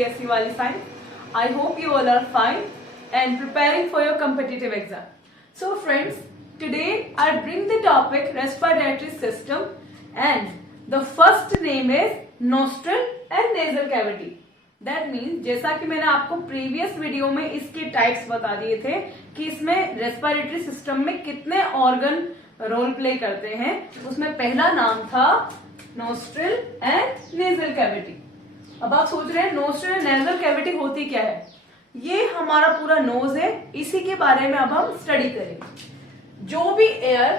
UPSC वाली science. I hope you all are fine and preparing for your competitive exam. So friends, today I bring the topic respiratory system and the first name is nostril and nasal cavity. That means जैसा कि मैंने आपको previous video में इसके types बता दिए थे कि इसमें रेस्पिरेटरी सिस्टम में कितने ऑर्गन रोल प्ले करते हैं, उसमें पहला नाम था नोस्ट्रिल एंड नेजल कैविटी. अब आप सोच रहे हैं नोस्ट्रिल एंड नेजल कैविटी होती क्या है. ये हमारा पूरा नोज है, इसी के बारे में अब हम स्टडी करेंगे. जो भी एयर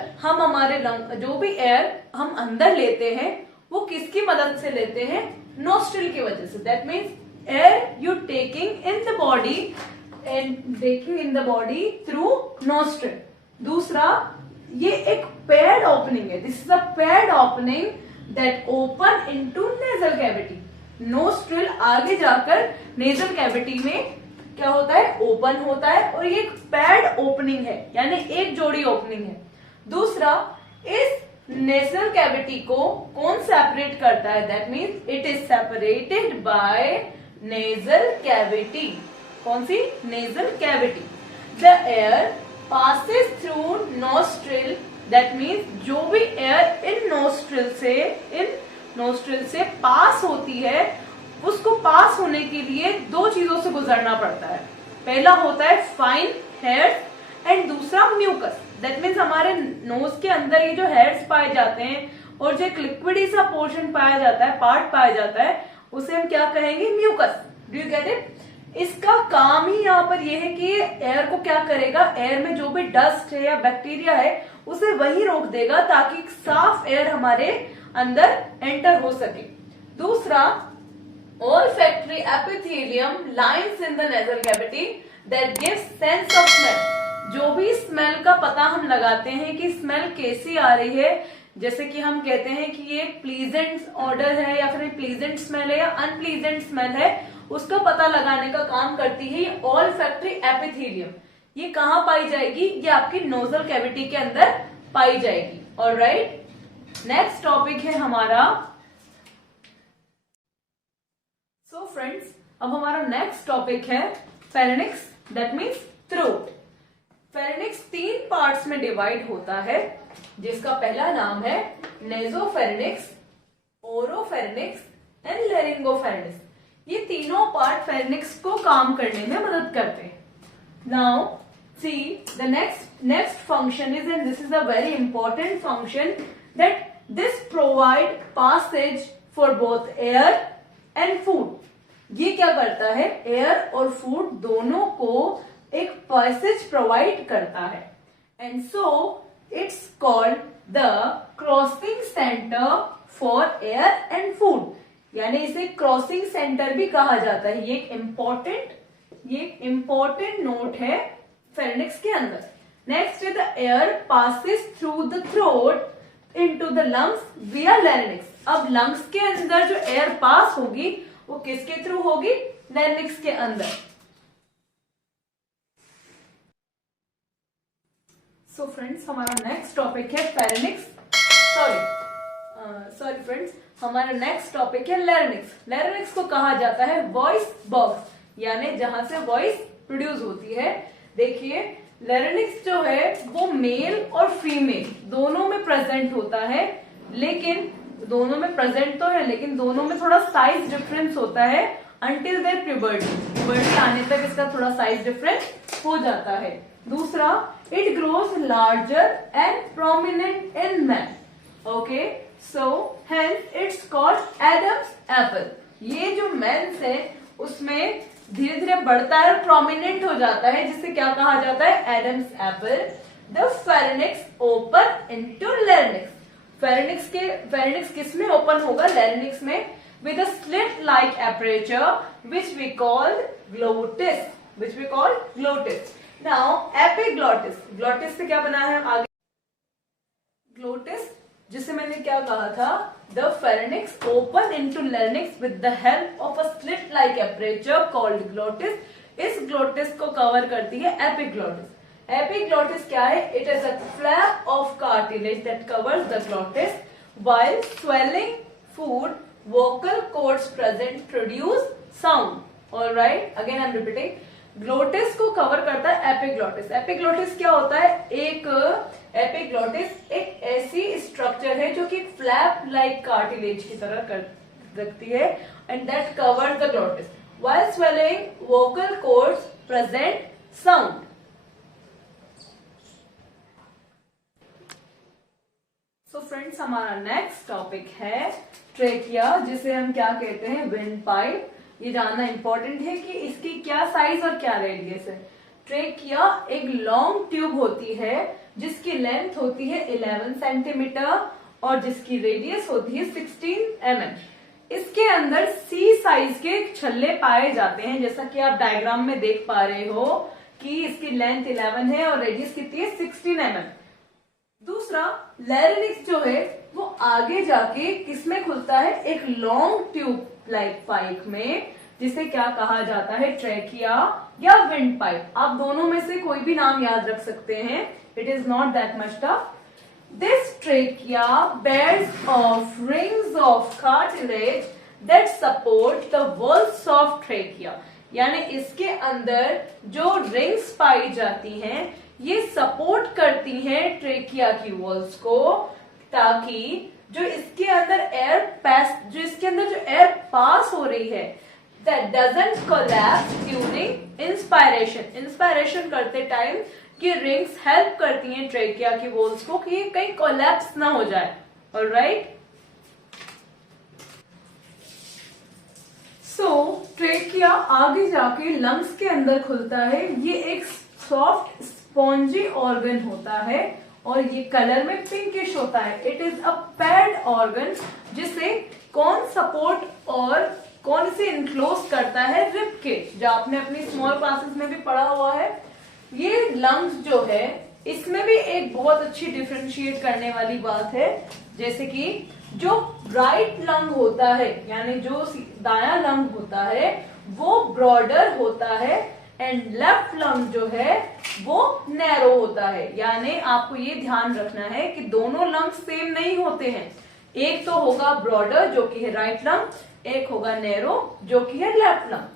हम अंदर लेते हैं वो किसकी मदद से लेते हैं, नोस्ट्रिल की वजह से. That means air you taking in the body and taking in the body through nostril. दूसरा, ये एक पेयर्ड ओपनिंग है. This is a paired opening that open into nasal cavity. Nostril आगे जाकर नेजल कैविटी में क्या होता है, ओपन होता है, और ये एक पेयर्ड ओपनिंग है, यानी एक जोड़ी ओपनिंग है. दूसरा, इस नेजल कैविटी को कौन सेपरेट करता है, that means it is separated by nasal cavity. कौन सी, nasal cavity. The air passes through nostril. That means जो भी एयर इन नोस्ट्रिल से पास होती है, उसको पास होने के लिए दो चीजों से गुजरना पड़ता है. पहला होता है फाइन हेयर्स एंड दूसरा म्यूकस. दैट मीन्स हमारे नोज के अंदर ये जो हेयर्स पाए जाते हैं और जो एक लिक्विडी सा पोर्शन पाया जाता है, पार्ट पाया जाता है, उसे हम क्या कहेंगे, mucus. Do you get it. इसका काम ही यहाँ पर यह है कि एयर को क्या करेगा, एयर में जो भी डस्ट है या बैक्टीरिया है उसे वही रोक देगा ताकि साफ एयर हमारे अंदर एंटर हो सके. दूसरा, olfactory epithelium lines in the nasal cavity that gives sense of smell. जो भी स्मेल का पता हम लगाते हैं कि स्मेल कैसी आ रही है, जैसे कि हम कहते हैं कि ये प्लीजेंट ऑर्डर है या फिर प्लीजेंट स्मेल है या अनप्लीजेंट स्मेल है, उसका पता लगाने का काम करती है ये olfactory epithelium. ये कहाँ पाई जाएगी, ये आपकी नोजल कैविटी के अंदर पाई जाएगी. ऑलराइट, नेक्स्ट टॉपिक है हमारा. सो फ्रेंड्स, अब हमारा नेक्स्ट टॉपिक है pharynx. That means throat. Pharynx 3 parts में डिवाइड होता है, जिसका पहला नाम है नेजोफेरेनिक्स, ओरोफेरेनिक्स एंड लेरिंगोफेरेनिक्स. ये तीनों पार्ट फेरेनिक्स को काम करने में मदद करते हैं. Now see the next function is, and this is a very important function, that this provide passage for both air and food. ये क्या करता है, एयर और फूड दोनों को एक पैसेज प्रोवाइड करता है. And so it's called the crossing centre for air and food. यानी इसे क्रॉसिंग सेंटर भी कहा जाता है. ये एक इम्पोर्टेंट नोट है फेरेनिक्स के अंदर. नेक्स्ट है the air passes through the throat into the lungs विया लैरिंक्स. अब लंग्स के अंदर जो एयर पास होगी वो किसके थ्रू होगी, लैरिंक्स के अंदर. सो फ्रेंड्स, हमारा नेक्स्ट टॉपिक है फेरेनिक्स. सॉरी फ्रेंड्स, हमारा नेक्स्ट टॉपिक है लैरिंक्स. लैरिंक्स को कहा जाता है वॉइस बॉक्स, यानी जहां से वॉइस प्रोड्यूस होती है. देखिए, लैरिंक्स जो है वो मेल और फीमेल दोनों में प्रेजेंट होता है, लेकिन दोनों में प्रेजेंट तो है, लेकिन दोनों में थोड़ा साइज डिफरेंस होता है अंटिल देयर प्यूबर्टी आने तक इसका थोड़ा साइज डिफरेंस हो जाता है. दूसरा, it grows larger and prominent in man. Okay, so hence it's called Adam's apple. ये जो मेंस है उसमें धीरे धीरे बढ़ता है और प्रोमिनेंट हो जाता है, जिसे क्या कहा जाता है, Adam's apple. The pharynx open into larynx. Pharynx किस में ओपन होगा, लैरिंक्स में, with a slit like aperture which we call glottis. Now epiglottis. Glottis से क्या बना है आगे, ग्लोटिस, जिसे मैंने क्या कहा था, the pharynx open into larynx with the help of a slit like aperture called glottis. इस ग्लोटिस को कवर करती है एपिग्लोटिस. एपिग्लोटिस क्या है, it is a flap of cartilage that covers the glottis. While swallowing food, vocal cords present produce sound. Alright, again I am repeating, glottis को cover करता है epiglottis. Epiglottis क्या होता है? एपिग्लोटिस एक ऐसी स्ट्रक्चर है जो कि फ्लैप लाइक कार्टिलेज की तरह रखती है, and that covers the glottis. While swelling vocal cords present sound. So friends, हमारा नेक्स्ट टॉपिक है ट्रेकिया, जिसे हम क्या कहते हैं? Wind pipe. ये जानना इंपॉर्टेंट है कि इसकी क्या साइज और क्या रेडियस है। ट्रेकिया एक लॉन्ग ट्यूब होती है जिसकी लेंथ होती है 11 सेंटीमीटर और जिसकी रेडियस होती है 16 mm। इसके अंदर सी साइज के छल्ले पाए जाते हैं, जैसा कि आप डायग्राम में देख पा रहे हो कि इसकी लेंथ 11 है और रेडियस कितनी है? 16 mm। दूसरा, लैरिंक्स जो है वो आगे जाके किसमें खुलता है? एक लॉन्ग ट्यूब लाइक पाइप में, जिसे क्या कहा जाता है? ट्रेकिया या विंड पाइप। आप दोनों में से कोई भी नाम याद रख सकते हैं, it is not that much tough. This trachea bears of rings of cartilage that support the walls of trachea। यानी इसके अंदर जो रिंग्स पाई जाती हैं ये सपोर्ट करती हैं ट्रेकिया की वॉल्स को, ताकि जो इसके अंदर एयर पास हो रही है that doesn't collapse during inspiration। Inspiration करते टाइम कि रिंग्स हेल्प करती हैं ट्रेकिया की वॉल्स को कि ये कहीं कोलैप्स ना हो जाए। ऑलराइट, सो ट्रेकिया आगे जाके लंग्स के अंदर खुलता है। ये एक सॉफ्ट स्पॉन्जी ऑर्गन होता है और ये कलर में पिंकिश होता है। It is a pad organ जिसे कौन सपोर्ट और कौन से इनक्लोज करता है? रिब केज, जो आपने अपनी स्मॉल क्लासेस में भी पढ़ा हुआ है। ये लंग्स जो है इसमें भी एक बहुत अच्छी डिफरेंशिएट करने वाली बात है, जैसे कि जो राइट लंग होता है यानी जो दायां लंग होता है वो ब्रॉडर होता है एंड लेफ्ट लंग जो है वो नैरो होता है। यानी आपको ये ध्यान रखना है कि दोनों लंग सेम नहीं होते हैं, एक तो होगा ब्रॉडर जो कि है राइट लंग, एक होगा नैरो जो कि है लेफ्ट लंग।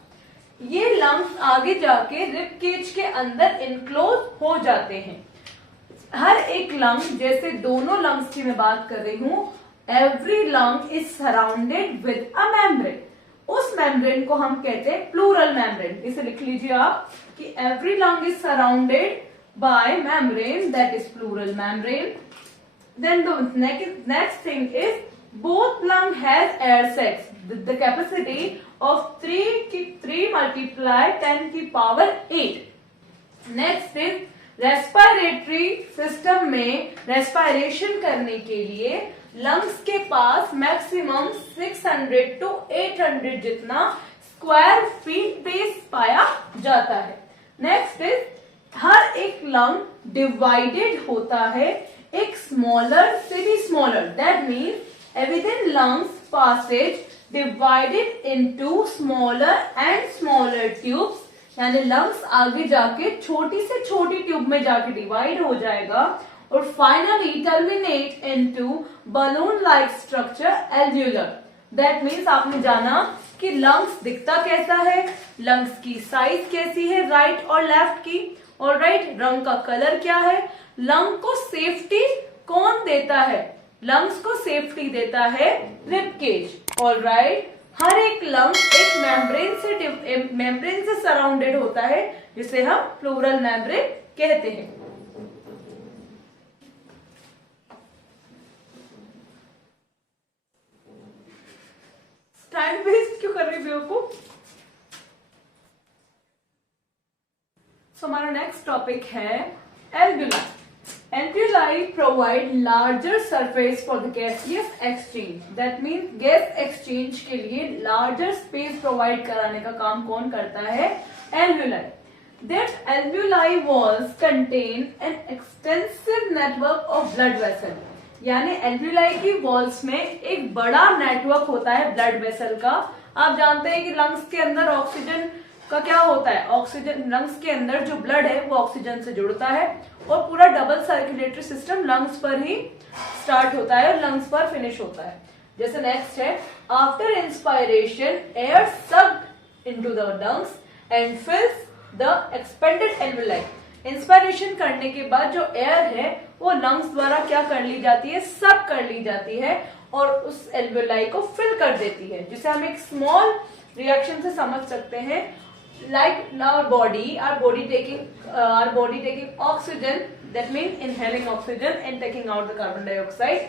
ये लंग्स आगे जाके रिब केज के अंदर इनक्लोज हो जाते हैं। हर एक लंग, जैसे दोनों लंग्स की मैं बात कर रही हूं, every lung is surrounded with a membrane. उस मेम्ब्रेन को हम कहते हैं प्लूरल मेम्ब्रेन। इसे लिख लीजिए आप कि every lung is surrounded by membrane, that is pleural membrane. Then the next thing is both lung has air sacs, the capacity of 3 multiply 10 की power 8। Next is respiratory system में respiration करने के लिए लंग्स के पास maximum 600 to 800 जितना square feet space पाया जाता है। नेक्स्ट इज हर एक लंग डिवाइडेड होता है एक स्मॉलर से भी smaller, that means within lungs passage divided into smaller and smaller tubes, यानी लंग्स आगे जाके छोटी से छोटी ट्यूब में जाके डिवाइड हो जाएगा और finally terminate into balloon like structure alveolar. That means आपने जाना कि लंग्स दिखता कैसा है, लंग्स की साइज कैसी है राइट और लेफ्ट की, और राइट रंग का कलर क्या है, लंग को सेफ्टी कौन देता है, लंग्स को सेफ्टी देता है रिब केज। ऑलराइट, हर एक लंग एक मेम्ब्रेन से सराउंडेड होता है जिसे हम प्लूरल मेम्ब्रेन कहते हैं। टाइम वेस्ट क्यों कर रही बेवकूफ। सो हमारा नेक्स्ट टॉपिक है alveoli. Alveoli provide larger surface for the gaseous exchange. That means gas exchange के लिए larger space provide कराने का काम कौन करता है? Alveoli. That alveoli walls contain an extensive network of blood vessel. यानी alveoli की walls में एक बड़ा नेटवर्क होता है ब्लड वेसल का। आप जानते हैं कि लंग्स के अंदर ऑक्सीजन का क्या होता है, ऑक्सीजन लंग्स के अंदर जो ब्लड है वो ऑक्सीजन से जुड़ता है और पूरा डबल सर्कुलेटरी सिस्टम लंग्स पर ही स्टार्ट होता है और लंग्स पर फिनिश होता है। जैसे नेक्स्ट है after inspiration air sucked into the lungs and fills the expanded alveoli. Inspiration करने के बाद जो एयर है वो लंग्स द्वारा क्या कर ली जाती है, सक कर ली जाती है और उस एल्वेलाई को फिल कर देती है, जिसे हम एक स्मॉल रिएक्शन से समझ सकते हैं. Like our body taking oxygen, that means inhaling oxygen and taking out the carbon dioxide.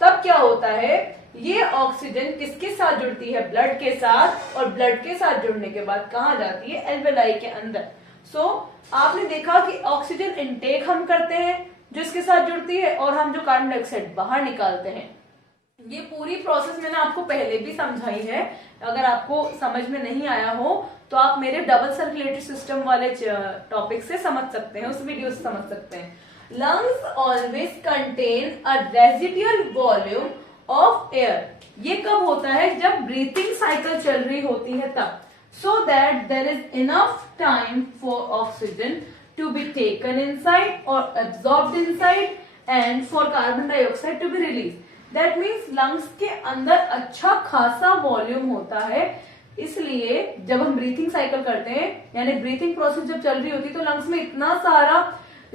तब क्या होता है, ये ऑक्सीजन किसके साथ जुड़ती है, ब्लड के साथ, और ब्लड के साथ जुड़ने के बाद कहाँ जाती है, एल्वेलाई के अंदर. आपने देखा कि ऑक्सीजन इनटेक हम करते हैं जो इसके साथ जुड़ती है, और हम जो कार्बन डाइऑक्साइड बाहर निकालते हैं. ये पूरी प्रोसेस मैंने आपको पहले भी समझाई है. अगर आपको समझ में नहीं आया हो तो आप मेरे डबल सर्कुलेटरी सिस्टम वाले टॉपिक से समझ सकते हैं, उस वीडियो से समझ सकते हैं. Lungs always contain a residual volume of air. ये कब होता है, जब ब्रीथिंग साइकिल चल रही होती है तब. So that there is enough time for oxygen to be taken inside और absorbed inside and for carbon dioxide to be release. That means lungs के अंदर अच्छा खासा वॉल्यूम होता है. इसलिए जब हम ब्रीथिंग साइकिल करते हैं, यानी ब्रीथिंग प्रोसेस जब चल रही होती है, तो लंग्स में इतना सारा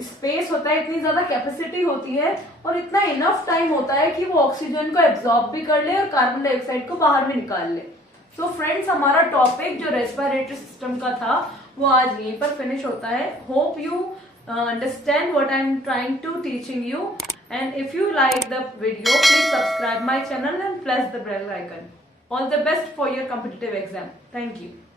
स्पेस होता है, इतनी ज्यादा कैपेसिटी होती है और इतना इनफ टाइम होता है कि वो ऑक्सीजन को एब्जॉर्ब भी कर ले और कार्बन डाइऑक्साइड को बाहर भी निकाल ले. सो फ्रेंड्स, हमारा टॉपिक जो रेस्पिरेटरी सिस्टम का था वो आज यहीं पर फिनिश होता है. Hope you understand what I'm trying to teaching you, and if you like the video, please subscribe my channel and press the bell icon. All the best for your competitive exam. Thank you.